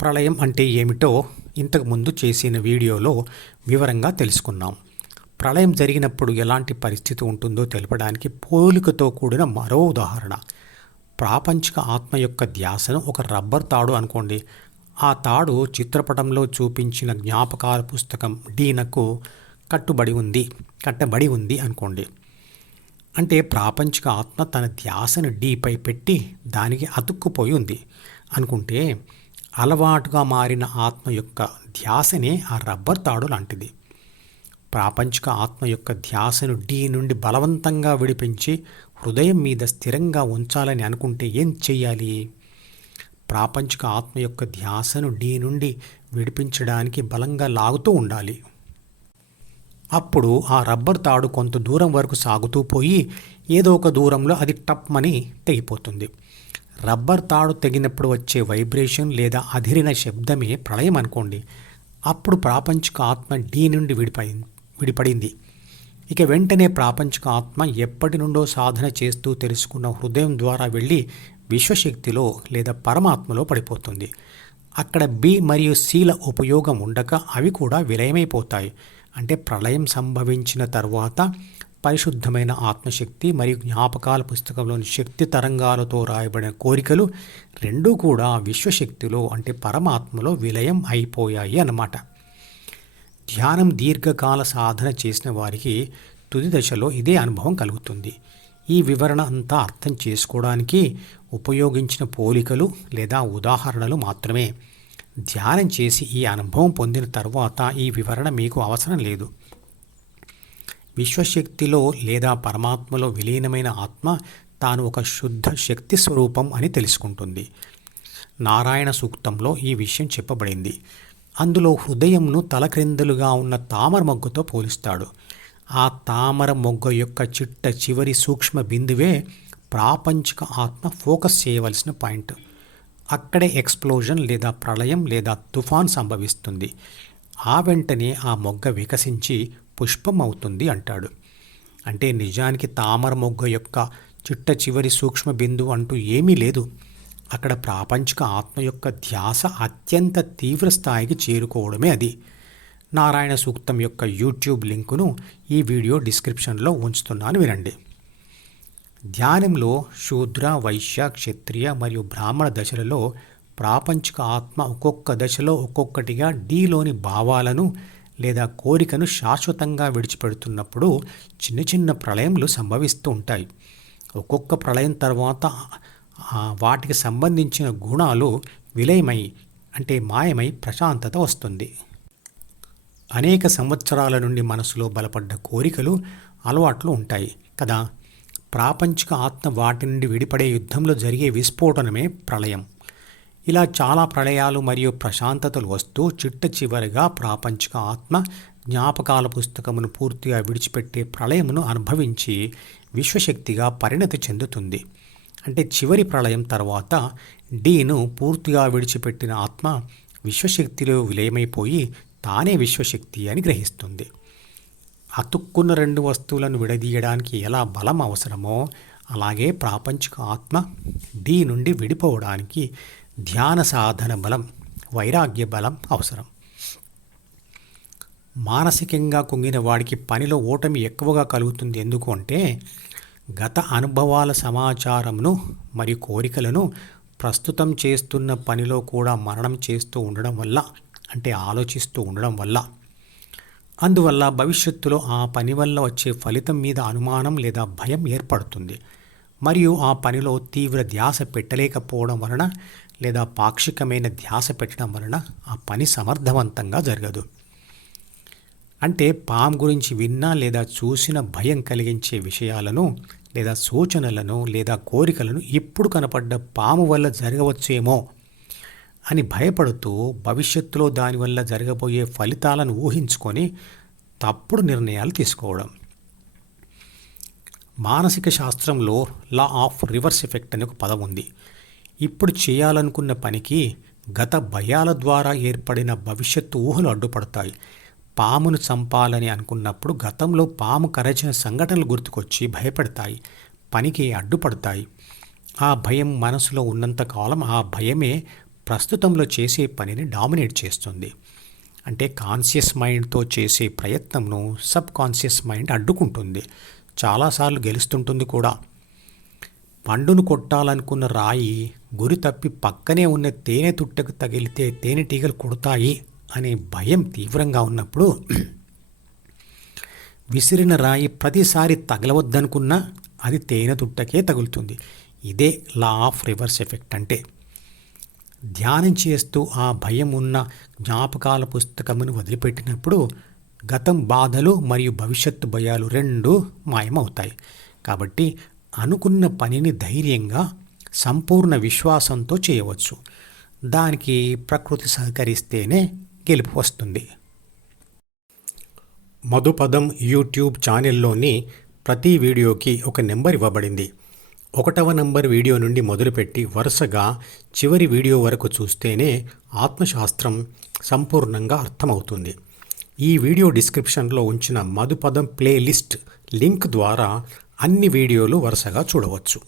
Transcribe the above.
ప్రళయం అంటే ఏమిటో ఇంతకుముందు చేసిన వీడియోలో వివరంగా తెలుసుకున్నాం. ప్రళయం జరిగినప్పుడు ఎలాంటి పరిస్థితి ఉంటుందో తెలపడానికి పోలికతో కూడిన మరో ఉదాహరణ. ప్రాపంచిక ఆత్మ యొక్క ధ్యాసను ఒక రబ్బర్ తాడు అనుకోండి. ఆ తాడు చిత్రపటంలో చూపించిన జ్ఞాపకాల పుస్తకం డీనకు కట్టబడి ఉంది అనుకోండి. అంటే ప్రాపంచిక ఆత్మ తన ధ్యాసను డీపై పెట్టి దానికి అతుక్కుపోయి ఉంది అనుకుంటే, అలవాటుగా మారిన ఆత్మ యొక్క ధ్యాసనే ఆ రబ్బర్ తాడు లాంటిది. ప్రాపంచిక ఆత్మ యొక్క ధ్యాసను డీ నుండి బలవంతంగా విడిపించి హృదయం మీద స్థిరంగా ఉంచాలని అనుకుంటే ఏం చెయ్యాలి? ప్రాపంచిక ఆత్మ యొక్క ధ్యాసను డీ నుండి విడిపించడానికి బలంగా లాగుతూ ఉండాలి. అప్పుడు ఆ రబ్బర్ తాడు కొంత దూరం వరకు సాగుతూ పోయి ఏదో ఒక దూరంలో అది టప్మని తెగిపోతుంది. రబ్బర్ తాడు తెగినప్పుడు వచ్చే వైబ్రేషన్ లేదా అదిరిన శబ్దమే ప్రళయం అనుకోండి. అప్పుడు ప్రాపంచిక ఆత్మ డీ నుండి విడిపడింది. ఇక వెంటనే ప్రాపంచిక ఆత్మ ఎప్పటి నుండో సాధన చేస్తూ తెలుసుకున్న హృదయం ద్వారా వెళ్ళి విశ్వశక్తిలో లేదా పరమాత్మలో పడిపోతుంది. అక్కడ బి మరియు సిల ఉపయోగం ఉండక అవి కూడా విలయమైపోతాయి. అంటే ప్రళయం సంభవించిన తర్వాత పరిశుద్ధమైన ఆత్మశక్తి మరియు జ్ఞాపకాల పుస్తకంలోని శక్తి తరంగాలతో రాయబడిన కోరికలు రెండూ కూడా విశ్వశక్తిలో అంటే పరమాత్మలో విలయం అయిపోయాయి అన్నమాట. ధ్యానం దీర్ఘకాల సాధన చేసిన వారికి తుది దశలో ఇదే అనుభవం కలుగుతుంది. ఈ వివరణ అంతా అర్థం చేసుకోవడానికి ఉపయోగించిన పోలికలు లేదా ఉదాహరణలు మాత్రమే. ధ్యానం చేసి ఈ అనుభవం పొందిన తర్వాత ఈ వివరణ మీకు అవసరం లేదు. విశ్వశక్తిలో లేదా పరమాత్మలో విలీనమైన ఆత్మ తాను ఒక శుద్ధ శక్తి స్వరూపం అని తెలుసుకుంటుంది. నారాయణ సూక్తంలో ఈ విషయం చెప్పబడింది. అందులో హృదయంను తలక్రిందులుగా ఉన్న తామర మొగ్గతో పోలిస్తాడు. ఆ తామర మొగ్గ యొక్క చిట్ట చివరి సూక్ష్మ బిందువే ప్రాపంచిక ఆత్మ ఫోకస్ చేయవలసిన పాయింట్. అక్కడే ఎక్స్ప్లోజన్ లేదా ప్రళయం లేదా తుఫాన్ సంభవిస్తుంది. ఆ వెంటనే ఆ మొగ్గ వికసించి పుష్పం అవుతుంది అంటాడు. అంటే నిజానికి తామర మొగ్గ యొక్క చిట్ట చివరి సూక్ష్మ బిందువు అంటూ ఏమీ లేదు. అక్కడ ప్రాపంచిక ఆత్మ యొక్క ధ్యాస అత్యంత తీవ్ర స్థాయికి చేరుకోవడమే అది. నారాయణ సూక్తం యొక్క యూట్యూబ్ లింకును ఈ వీడియో డిస్క్రిప్షన్లో ఉంచుతున్నాను, వినండి. ధ్యానంలో శూద్ర, వైశ్య, క్షత్రియ మరియు బ్రాహ్మణ దశలలో ప్రాపంచిక ఆత్మ ఒక్కొక్క దశలో ఒక్కొక్కటిగా డీలోని భావాలను లేదా కోరికను శాశ్వతంగా విడిచిపెడుతున్నప్పుడు చిన్న చిన్న ప్రళయములు సంభవిస్తూ ఉంటాయి. ఒక్కొక్క ప్రళయం తర్వాత వాటికి సంబంధించిన గుణాలు విలయమై అంటే మాయమై ప్రశాంతత వస్తుంది. అనేక సంవత్సరాల నుండి మనసులో బలపడ్డ కోరికలు, అలవాట్లు ఉంటాయి కదా. ప్రాపంచిక ఆత్మ వాటి నుండి విడిపడే యుద్ధంలో జరిగే విస్ఫోటనమే ప్రళయం. ఇలా చాలా ప్రళయాలు మరియు ప్రశాంతతలు వస్తూ చిట్ట చివరిగా ప్రాపంచిక ఆత్మ జ్ఞాపకాల పుస్తకమును పూర్తిగా విడిచిపెట్టే ప్రళయమును అనుభవించి విశ్వశక్తిగా పరిణతి చెందుతుంది. అంటే చివరి ప్రళయం తర్వాత డీను పూర్తిగా విడిచిపెట్టిన ఆత్మ విశ్వశక్తిలో విలయమైపోయి తానే విశ్వశక్తి అని గ్రహిస్తుంది. అతుక్కున్న రెండు వస్తువులను విడదీయడానికి ఎలా బలం అవసరమో అలాగే ప్రాపంచిక ఆత్మ డీ నుండి విడిపోవడానికి ధ్యాన సాధన బలం, వైరాగ్య బలం అవసరం. మానసికంగా కుంగిన వాడికి పనిలో ఓటమి ఎక్కువగా కలుగుతుంది. ఎందుకు అంటే గత అనుభవాల సమాచారమును మరియు కోరికలను ప్రస్తుతం చేస్తున్న పనిలో కూడా మననం చేస్తూ ఉండడం వల్ల, అంటే ఆలోచిస్తూ ఉండడం వల్ల, అందువల్ల భవిష్యత్తులో ఆ పని వల్ల వచ్చే ఫలితం మీద అనుమానం లేదా భయం ఏర్పడుతుంది. మరియు ఆ పనిలో తీవ్ర ధ్యాస పెట్టలేకపోవడం వలన లేదా పాక్షికమైన ధ్యాస పెట్టడం వలన ఆ పని సమర్థవంతంగా జరగదు. అంటే పాము గురించి విన్నా లేదా చూసిన భయం కలిగించే విషయాలను లేదా సూచనలను లేదా కోరికలను ఇప్పుడు కనపడ్డ పాము వల్ల జరగవచ్చేమో అని భయపడుతూ భవిష్యత్తులో దానివల్ల జరగబోయే ఫలితాలను ఊహించుకొని తప్పుడు నిర్ణయాలు తీసుకోవడం. మానసిక శాస్త్రంలో లా ఆఫ్ రివర్స్ ఎఫెక్ట్ అనే ఒక పదం ఉంది. ఇప్పుడు చేయాలనుకున్న పనికి గత భయాల ద్వారా ఏర్పడిన భవిష్యత్తు ఊహలు అడ్డుపడతాయి. పామును చంపాలని అనుకున్నప్పుడు గతంలో పాము కరచిన సంఘటనలు గుర్తుకొచ్చి భయపెడతాయి, పనికి అడ్డుపడతాయి. ఆ భయం మనసులో ఉన్నంతకాలం ఆ భయమే ప్రస్తుతంలో చేసే పనిని డామినేట్ చేస్తుంది. అంటే కాన్షియస్ మైండ్తో చేసే ప్రయత్నంను సబ్ కాన్షియస్ మైండ్ అడ్డుకుంటుంది. చాలాసార్లు గెలుస్తుంటుంది కూడా. పండును కొట్టాలనుకున్న రాయి గురి తప్పి పక్కనే ఉన్న తేనె తుట్టకు తగిలితే తేనెటీగలు కొడతాయి అనే భయం తీవ్రంగా ఉన్నప్పుడు విసిరిన రాయి ప్రతిసారి తగలవద్దనుకున్నా అది తేనె తుట్టకే తగులుతుంది. ఇదే లా ఆఫ్ రివర్స్ ఎఫెక్ట్ అంటే. ధ్యానం చేస్తూ ఆ భయం ఉన్న జ్ఞాపకాల పుస్తకమును వదిలిపెట్టినప్పుడు గతం బాధలు మరియు భవిష్యత్తు భయాలు రెండూ మాయమవుతాయి. కాబట్టి అనుకున్న పనిని ధైర్యంగా సంపూర్ణ విశ్వాసంతో చేయవచ్చు. దానికి ప్రకృతి సహకరిస్తేనే గెలుపు వస్తుంది. మధుపదం యూట్యూబ్ ఛానల్లోని ప్రతి వీడియోకి ఒక నెంబర్ ఇవ్వబడింది. 1వ నంబర్ వీడియో నుండి మొదలుపెట్టి వరుసగా చివరి వీడియో వరకు చూస్తేనే ఆత్మశాస్త్రం సంపూర్ణంగా అర్థమవుతుంది. ఈ వీడియో డిస్క్రిప్షన్లో ఉంచిన మధుపదం ప్లేలిస్ట్ లింక్ ద్వారా అన్ని వీడియోలు వరుసగా చూడవచ్చు.